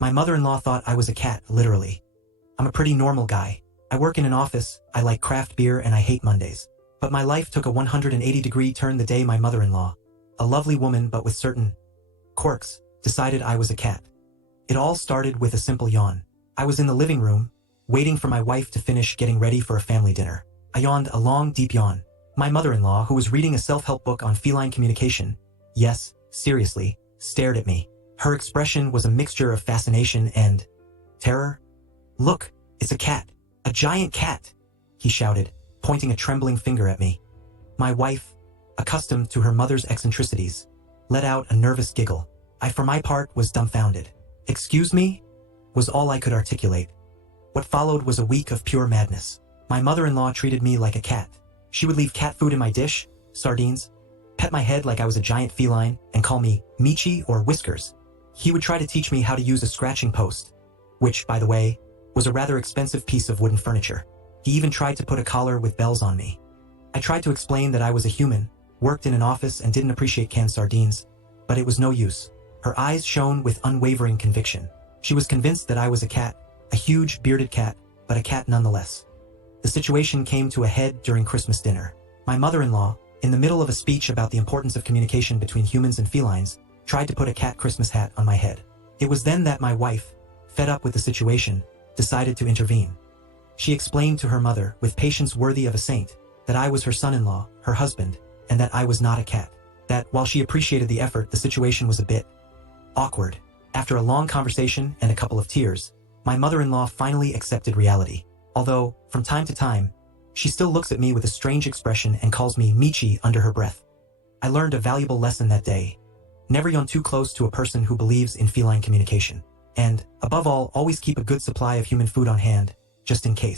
My mother-in-law thought I was a cat, literally. I'm a pretty normal guy. I work in an office, I like craft beer, and I hate Mondays. But my life took a 180-degree turn the day my mother-in-law, a lovely woman but with certain quirks, decided I was a cat. It all started with a simple yawn. I was in the living room, waiting for my wife to finish getting ready for a family dinner. I yawned a long, deep yawn. My mother-in-law, who was reading a self-help book on feline communication, yes, seriously, stared at me. Her expression was a mixture of fascination and terror. "Look, it's a cat. A giant cat," he shouted, pointing a trembling finger at me. My wife, accustomed to her mother's eccentricities, let out a nervous giggle. I, for my part, was dumbfounded. "Excuse me?" was all I could articulate. What followed was a week of pure madness. My mother-in-law treated me like a cat. She would leave cat food in my dish, sardines, pet my head like I was a giant feline, and call me Michi or Whiskers. He would try to teach me how to use a scratching post, which, by the way, was a rather expensive piece of wooden furniture. He even tried to put a collar with bells on me. I tried to explain that I was a human, worked in an office and didn't appreciate canned sardines, but it was no use. Her eyes shone with unwavering conviction. She was convinced that I was a cat, a huge bearded cat, but a cat nonetheless. The situation came to a head during Christmas dinner. My mother-in-law, in the middle of a speech about the importance of communication between humans and felines, tried to put a cat Christmas hat on my head. It was then that my wife, fed up with the situation, decided to intervene. She explained to her mother, with patience worthy of a saint, that I was her son-in-law, her husband, and that I was not a cat. That, while she appreciated the effort, the situation was a bit awkward. After a long conversation and a couple of tears, my mother-in-law finally accepted reality. Although, from time to time, she still looks at me with a strange expression and calls me Michi under her breath. I learned a valuable lesson that day. Never yawn too close to a person who believes in feline communication. And, above all, always keep a good supply of human food on hand, just in case.